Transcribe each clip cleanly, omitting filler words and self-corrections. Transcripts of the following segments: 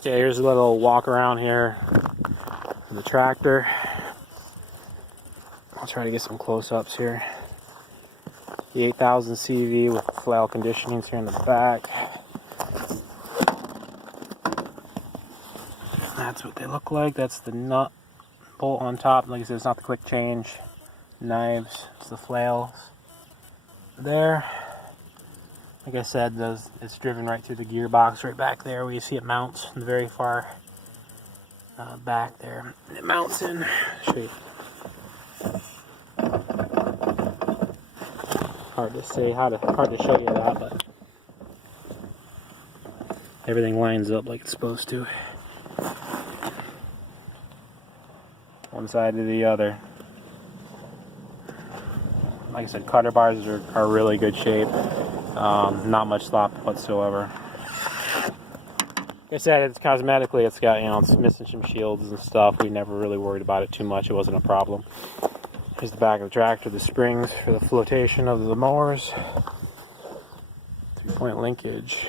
Okay, here's a little walk around here of the tractor. I'll try to get some close-ups here. The EC800CV with flail conditionings here in the back. That's what they look like. That's the nut bolt on top. Like I said, it's not the quick change knives, it's the flails there. Like I said, it's driven right through the gearbox right back there where you see it mounts in the very far back there. It mounts in. I'll show you. Hard to say hard to show you that, but everything lines up like it's supposed to. One side to the other. Like I said, cutter bars are really good shape. Not much slop whatsoever. Like I said, it's cosmetically, it's got, it's missing some shields and stuff. We never really worried about it too much. It wasn't a problem. Here's the back of the tractor, the springs for the flotation of the mowers. 3-point linkage.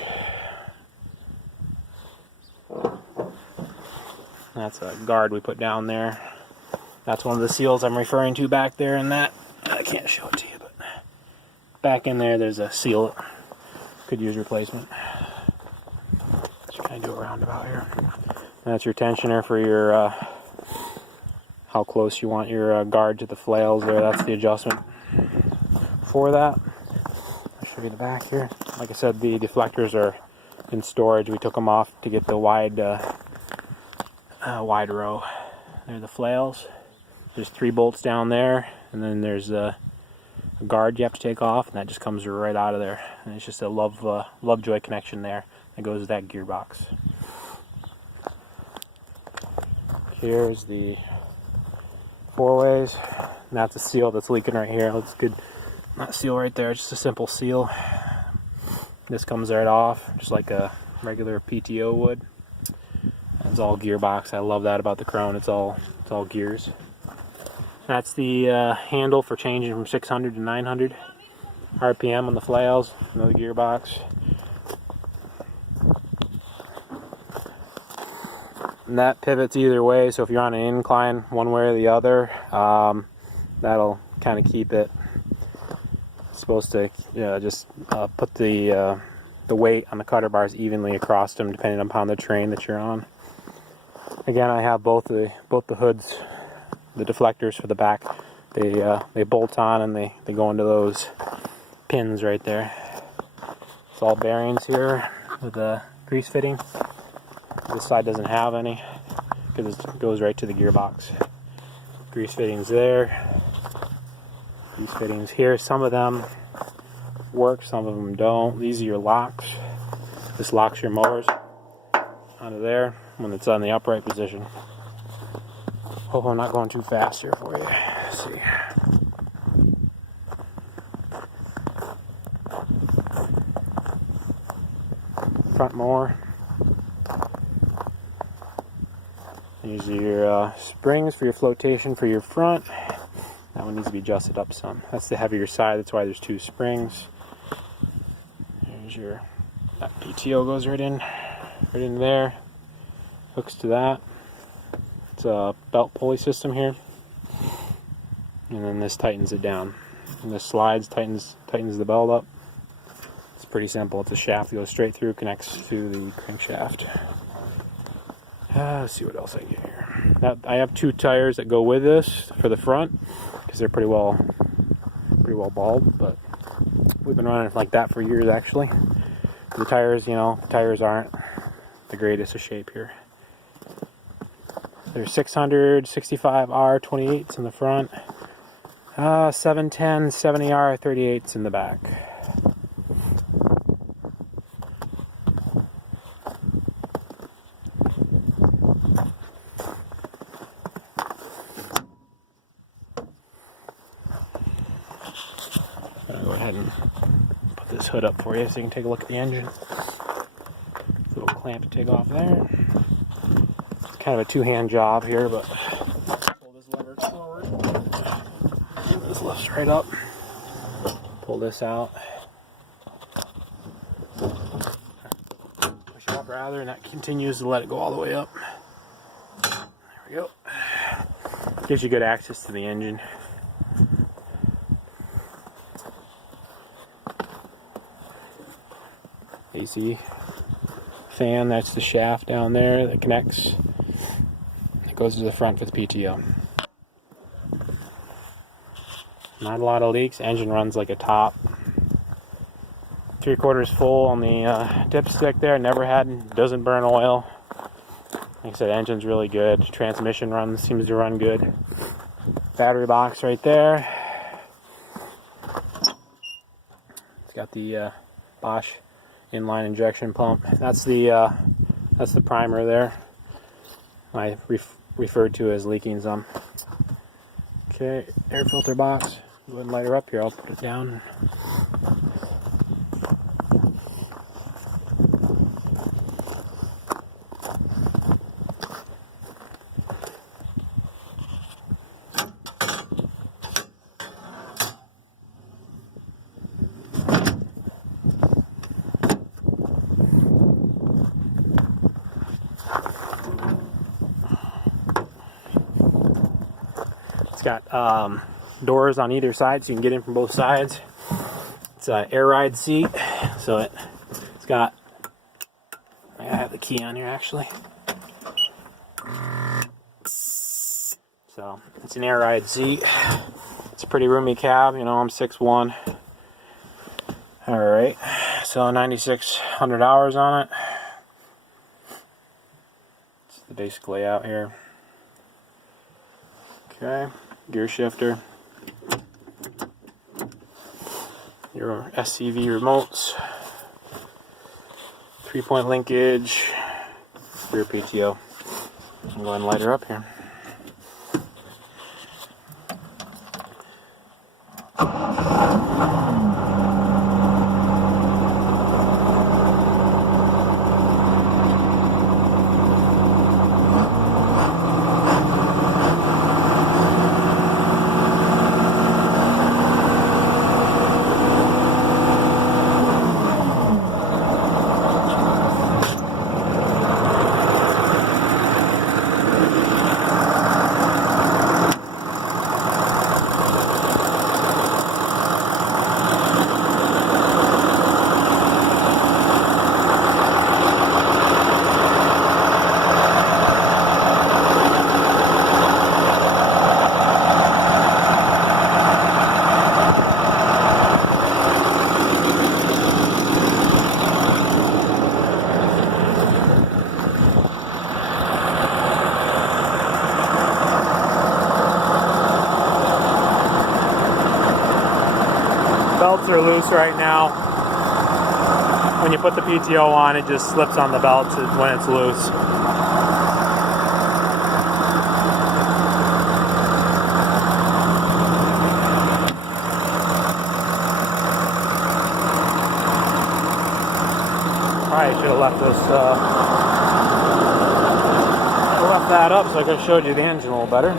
That's a guard we put down there. That's one of the seals I'm referring to back there in that. I can't show it to you, but back in there, there's a seal that could use replacement. Just kind of do a roundabout here. And that's your tensioner for your how close you want your guard to the flails there. That's the adjustment for that. I'll show you the back here. Like I said, the deflectors are in storage. We took them off to get the wide row. They're the flails. There's 3 bolts down there, and then there's a guard you have to take off, and that just comes right out of there. And it's just a Lovejoy connection there that goes to that gearbox. Here's the 4-ways, and that's a seal that's leaking right here. Looks good. That seal right there, just a simple seal. This comes right off, just like a regular PTO would. It's all gearbox. I love that about the Krone. It's all gears. That's the handle for changing from 600 to 900 RPM on the flails. Another gearbox. And that pivots either way, so if you're on an incline one way or the other, that'll kind of keep it. It's supposed to just put the weight on the cutter bars evenly across them, depending upon the terrain that you're on. Again, I have both the hoods, the deflectors for the back. They bolt on and they go into those pins right there. It's all bearings here with a grease fitting. This side doesn't have any because it goes right to the gearbox. Grease fittings there. Grease fittings here. Some of them work, some of them don't. These are your locks. This locks your mowers onto there when it's on the upright position. Hope I'm not going too fast here for you. Let's see. Front mower. These are your springs for your flotation for your front. That one needs to be adjusted up some. That's the heavier side, that's why there's 2 springs. There's your, that PTO goes right in there. Hooks to that. It's a belt pulley system here. And then this tightens it down. And this slides, tightens the belt up. It's pretty simple. It's a shaft that goes straight through, connects to the crankshaft. Let's see what else I get here. Now, I have 2 tires that go with this for the front because they're pretty well bald, but we've been running like that for years actually. The tires, tires aren't the greatest of shape here. There's 665R 28s in the front, 710 70R 38s in the back. I'll go ahead and put this hood up for you so you can take a look at the engine. Little clamp to take off there. It's kind of a 2-hand job here, but pull this lever forward. This lifts right up. Pull this out. Push it up rather. rather, and that continues to let it go all the way up. There we go. Gives you good access to the engine. AC fan, that's the shaft down there that connects. It goes to the front for the PTO. Not a lot of leaks. Engine runs like a top. 3/4 full on the dipstick there. Never had. Doesn't burn oil. Like I said, engine's really good. Transmission seems to run good. Battery box right there. It's got the Bosch inline injection pump. That's the primer there. I referred to as leaking some. Okay, air filter box. Go ahead and light her up here. I'll put it down. It's got doors on either side, so you can get in from both sides. It's an air ride seat, so it's got. I have the key on here actually. So it's an air ride seat. It's a pretty roomy cab. You know, I'm 6'1". All right, so 9,600 hours on it. It's the basic layout here. Okay, gear shifter, your SCV remotes, 3-point linkage, rear PTO. I'm going to go ahead and light her up here. Belts are loose right now. When you put the PTO on, it just slips on the belts when it's loose. Probably should have left this, left that up so I could have showed you the engine a little better.